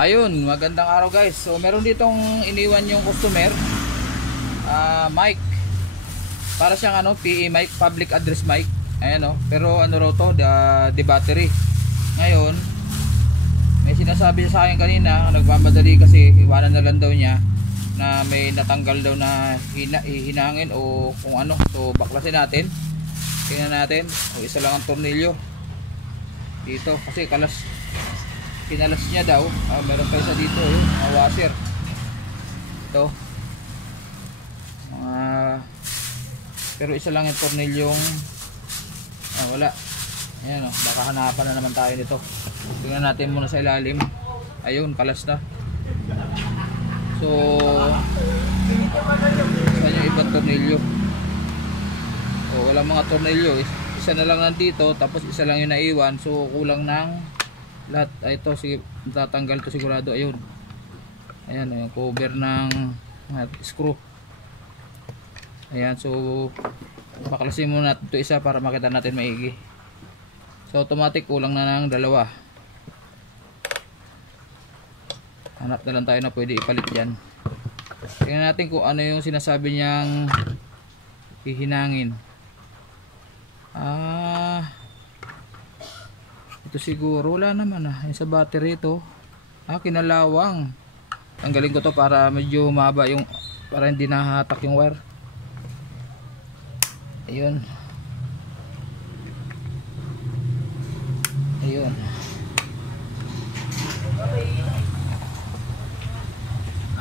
Ayun, magandang araw guys. So meron ditong iniwan yung customer, mic. Para siyang PA mic, public address mic. Ayan pero ano raw to, the battery. Ngayon, may sinasabi sa akin kanina, nagmamadali kasi iwanan na lang daw niya na may natanggal daw na hinangin o kung ano. So baklasin natin. Tingnan natin. O isa lang ang tornilyo dito kasi kinalas niya daw. Meron pa isa dito yun, washer ito, pero isa lang yung tornilyong wala. Ayan baka hanapan na naman tayo nito. Tingnan natin muna sa ilalim. Ayun, kalas na. So saan yung ibang tornilyo? Walang mga tornilyo. Isa na lang nandito, tapos isa lang yung naiwan. So kulang ng lahat. Ito tatanggal to sigurado. Ayun, yung cover ng screw. Ayan, so baklasin muna natin ito isa para makita natin maigi. So automatic kulang na ng dalawa. Hanap na lang tayo na pwede ipalit dyan. Tingnan natin kung ano yung sinasabi niyang hihinangin. Ito siguro wala naman yung sa battery ito. Kinalawang. Tanggalin ko to para medyo humaba yung, para hindi nahatak yung wire. Ayun.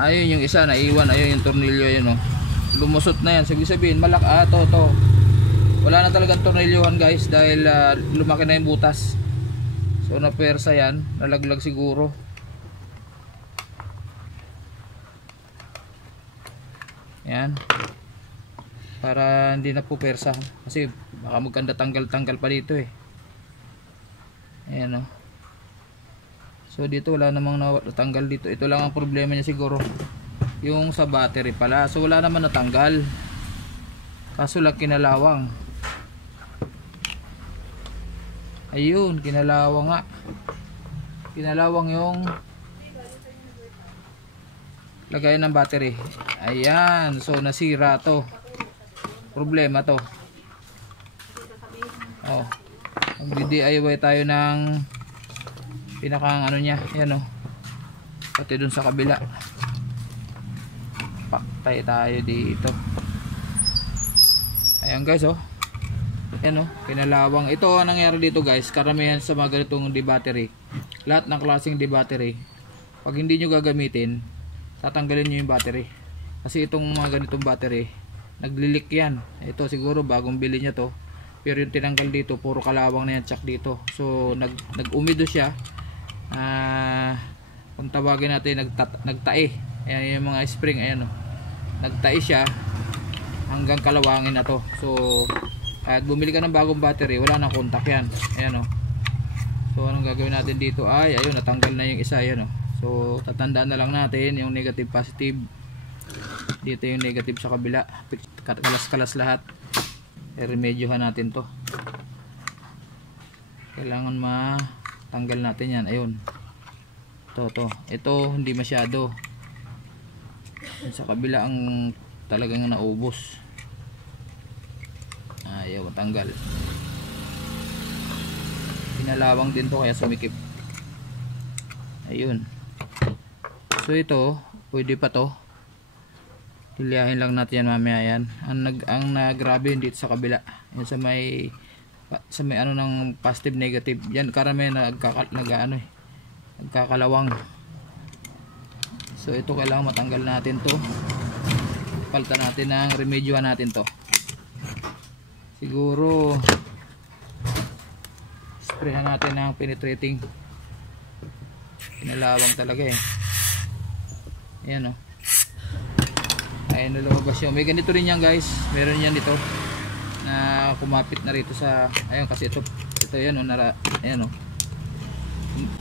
Ayun yung isa naiwan. Ayun yung tornilyo. Ayun lumusot na yan. Sabihin to. Wala na talagang tornilyohan guys dahil lumaki na yung butas. So napersa yan, nalaglag siguro. Yan. Para hindi na po persa kasi baka magkanda tanggal-tanggal pa dito Ayan So dito wala namang natanggal dito. Ito lang ang problema niya siguro, yung sa battery pala. So wala naman natanggal, kaso lang kinalawang. Ayun, kinalawang nga. Kinalawang yung lagayan ng battery. Ayan, so nasira to. Problema to. Mag-DIY tayo ng pinakang niya. Ayan pati dun sa kabila. Paktay tayo dito. Ayan guys Ayan kinalawang. Ito ang nangyari dito guys, karamihan sa mga ganitong D-battery, lahat ng klaseng D-battery, pag hindi nyo gagamitin, tatanggalin nyo yung battery. Kasi itong mga ganitong battery, naglilik yan. Ito siguro bagong bili niya to, pero yung tinanggal dito, puro kalawang na yan, tsak dito. So nag-umido siya. Kung tawagin natin, nagtae. Ayan yung mga spring, ayan nagtae siya hanggang kalawangin na to. So at bumili ka ng bagong battery, wala nang contact yan. Ayan So anong gagawin natin dito? Ayun, natanggal na yung isa. Ayan So tatandaan na lang natin yung negative positive. Dito yung negative sa kabila. Kalas-kalas lahat. I-remedyohan natin to. Kailangan matanggal natin yan. Ayun. Ito hindi masyado. Sa kabila ang talagang naubos. Ayaw matanggal. Pinalawang din to kaya sumikip. Ayun. So ito pwede pa to. Hiliyahin lang natin yan mamaya yan. Ang nagrabe dito sa kabila. Yan sa may ng positive negative. Yan karamihan nagkakalawang. So ito kailangan matanggal natin to. Palitan natin ng remedyohan natin to. Siguro sprayhan natin ng penetrating. Pinalawang talaga Ayan Ayun, lumabas yun. May ganito rin yan guys. Meron yan dito na kumapit na rito sa, ayun kasi ito yan ayan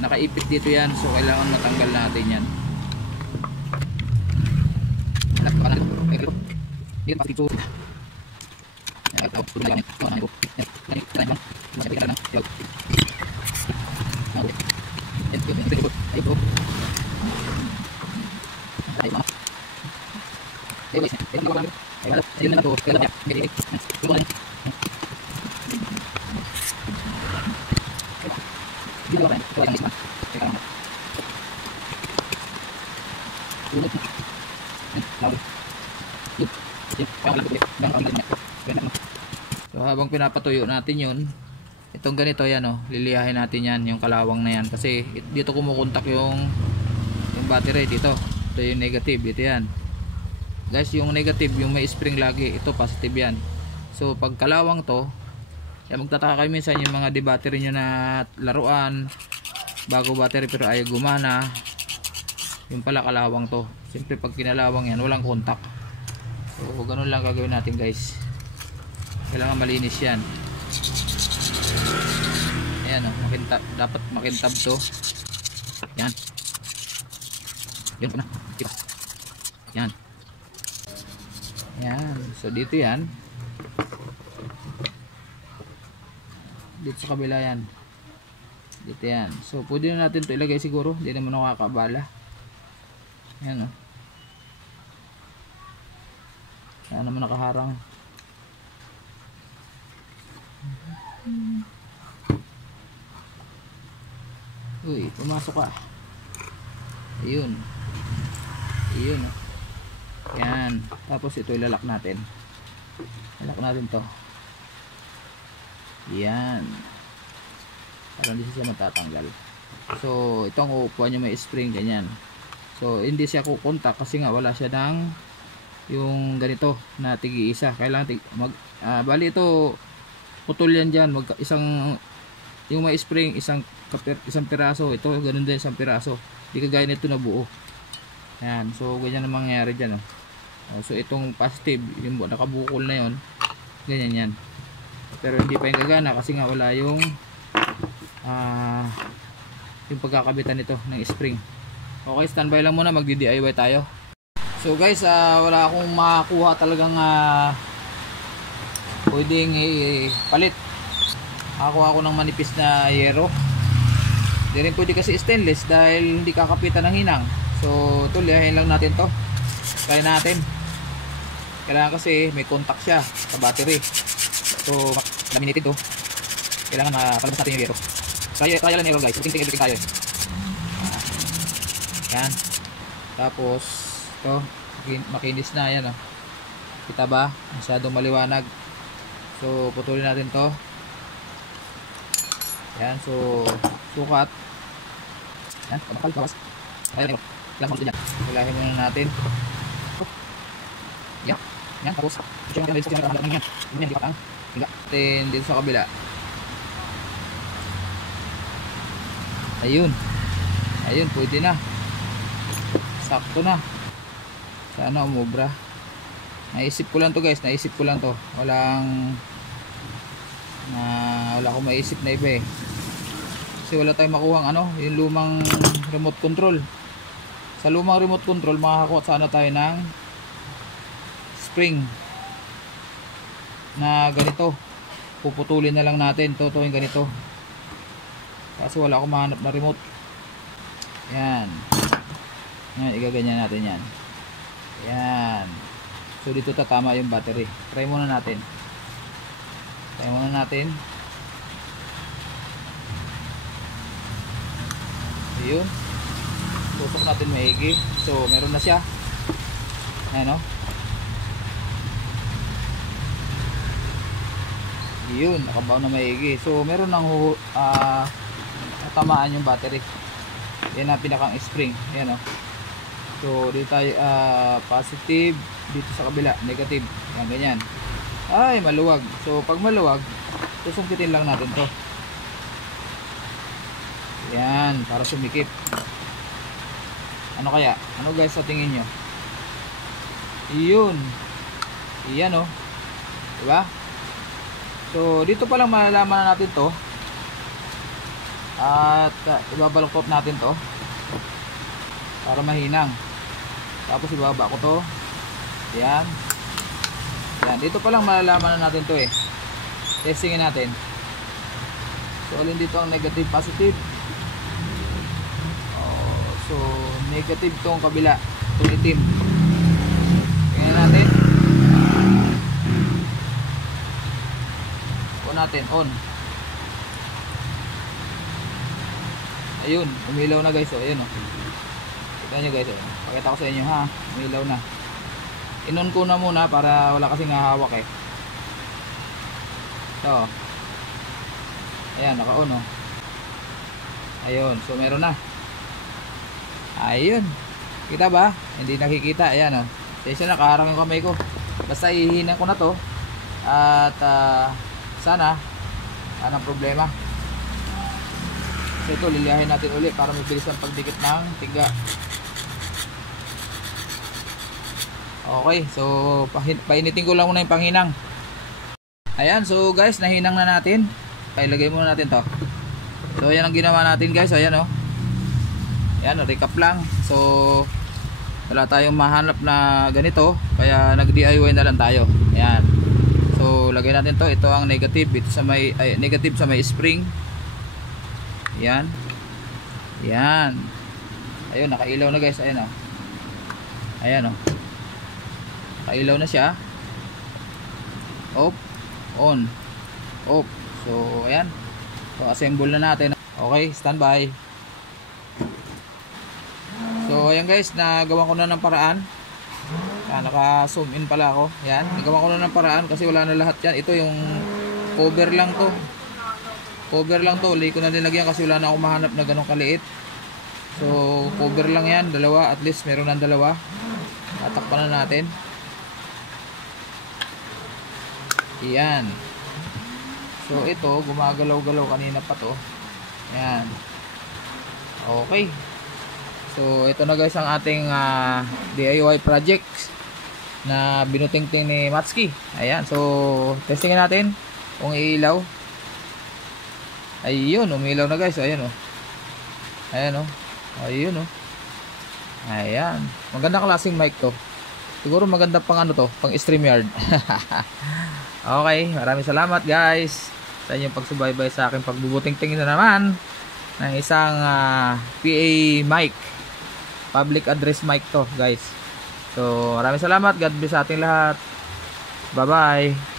nakaipit dito yan. So kailangan matanggal natin yan. Dito Ay, mama. Ay, guys. Ay, mama. Ay, wala. Ayun na to. Kaya niya. Ay, ay. Dito ba? Ito ay ang isma. Teka lang. Tulog. Lawag. Yun. Kaya lang ulit. Kaya lang ulit. So habang pinapatuyo natin yun, itong ganito yan oh, liliyahin natin yan, yung kalawang na yan. Kasi dito kumukontak yung battery dito. Ito yung negative, ito yan. Guys, yung negative, yung may spring lagi, ito positive yan. So pag kalawang to, kaya magtataka kayo minsan yung mga di-battery nyo na laruan, bago battery pero ayaw gumana, yung pala kalawang to. Siyempre pag kinalawang yan, walang kontak. So ganun lang gagawin natin guys. Kailangan malinis yan. Ayan o, makintab, dapat makintab to. Yan. Yan po na. Yan. Yan. So dito yan. Dito sa kabila yan. Dito yan. So pwede na natin to ilagay siguro. Hindi naman nakakabala. Yan o. Yan naman nakaharang. Uy, pumasok ka. Ayun. Ayun. Yan. Tapos ito ilalak natin. Ilalak natin to. Yan. Para hindi siya matatanggal. So, ito ang uupuan niya, may spring ganyan. So, hindi siya kukontak kasi nga wala siya ng yung ganito na tigi-isa. Kailangan bali ito putol yan dyan. Yung may spring, isang piraso. Ito, ganun din, isang piraso. Hindi kagaya nito na buo. Yan. So, ganyan ang mangyayari dyan. Oh. So, itong positive, yung nakabukol na yon, ganyan yan. Pero hindi pa yung gagana kasi nga wala yung pagkakabitan nito ng spring. Okay, standby lang muna, magdi-DIY tayo. So guys, wala akong makakuha talagang pwedeng palit. Nakakuha ako ng manipis na yero. Hindi rin pwede kasi stainless dahil hindi kakapitan ng hinang. So ito, lihahin lang natin to. Try natin. Kailangan kasi may contact siya sa battery. So laminated to. Kailangan palabas natin yung yero. Kaya lang yero guys. Ting-ting everything tayo. Yan. Tapos ito, makinis na yan oh. Kita ba? Masyadong maliwanag. So putulin natin to. Yan, so sukat. Yan, kabakal, kawas. Ayan, ilang mga dyan. Hilahin muna natin. Yan, yan, tapos siya natin sa kinakahamdan yan. Yan, di pa ang higa. Then dito sa kabila. Ayun. Ayun, pwede na. Sakto na. Sana umubra. Naisip ko lang to guys, naisip ko lang to. Wala akong maisip na iba eh. Kasi wala tayong makuhang yung lumang remote control. Sa lumang remote control makakakuha sana tayo ng spring na ganito. Puputulin na lang natin, tutuin ganito. Kasi wala akong mahanap na remote. Yan. Yan, igaganyan natin yan. Yan. So dito tatama yung battery. Try muna natin. Try muna natin. Ayun. Tutok natin maigi. So meron na siya. Ayan o. Ayun, nakabaw na maigi. So meron nang natamaan yung battery. Yan ang pinakang spring. Ayan o. So dito tayo positive, dito sa kabila negative. Yan, ganyan. Ay, maluwag. So pag maluwag, susungkitin lang natin to. Yan, para sumikip. Ano kaya? Ano guys sa tingin nyo? Iyon. Iyan o. Diba? So dito pa lang malalaman na natin to. At ibabaluktot natin to para mahinang. Tapos ibaba ko to. Yan. Yan, dito pa lang malalaman na natin to eh. Testingin natin. So alin dito ang negative, positive. So negative tong kabila. itong itim. Tingnan natin. On natin, on. Ayun, umilaw na guys. Ayun oh. Tignan nyo guys. Pakita ko sa inyo ha. Umilaw na. In-on ko na muna para wala kasing hahawak eh. So. Ayan, naka-on oh. Ayun, so meron na. Ayun. Kita ba? Hindi nakikita. Ayan oh. Kasi nakaharang yung kamay ko. Basta ihihinan ko na to. At sana anong problema. So ito, liliyahin natin ulit para mabilis ang pagdikit ng tiga. Okay, so painitin ko lang muna yung panghinang. Ayan, so guys, nahinang na natin. Pailagay muna natin to. So ayan ang ginawa natin guys. Ayan oh. Ayan, recap lang. So wala tayong mahanap na ganito, kaya nag-DIY na lang tayo. Ayan. So lagay natin to. Ito ang negative. Ito sa may negative sa may spring. Ayan. Ayan. Ayun, nakailaw na guys. Ayan oh. Ayan oh. Nakailaw na siya. Off, on, off. So ayan. So assemble na natin. Okay, standby. So ayan guys, nagawa ko na ng paraan. Naka-zoom in pala ako. Ayan, nagawa ko na ng paraan kasi wala na lahat yan. Ito yung cover lang to. Cover lang to. Uli ko na nilagyan kasi wala na akong mahanap na ganong kaliit. So cover lang yan, dalawa. At least meron ng dalawa. Tatakpan na natin. Ayan. So ito, gumagalaw-galaw kanina pa to. Ayan. Okay. So ito na guys ang ating DIY project na binutingting ni Matsuki. Ayan. So testingin natin kung iilaw. Ayun, umilaw na guys. Ayan oh. Ayan oh. Ayun oh. Ayan. Magandang klaseng mic to. Siguro maganda pang ano to, pang StreamYard. Okay, maraming salamat guys sa inyong pagsubaybay sa aking pagbubuting-tingin na naman ng isang PA mic, public address mic to guys. So maraming salamat, God bless sa ating lahat. Bye bye.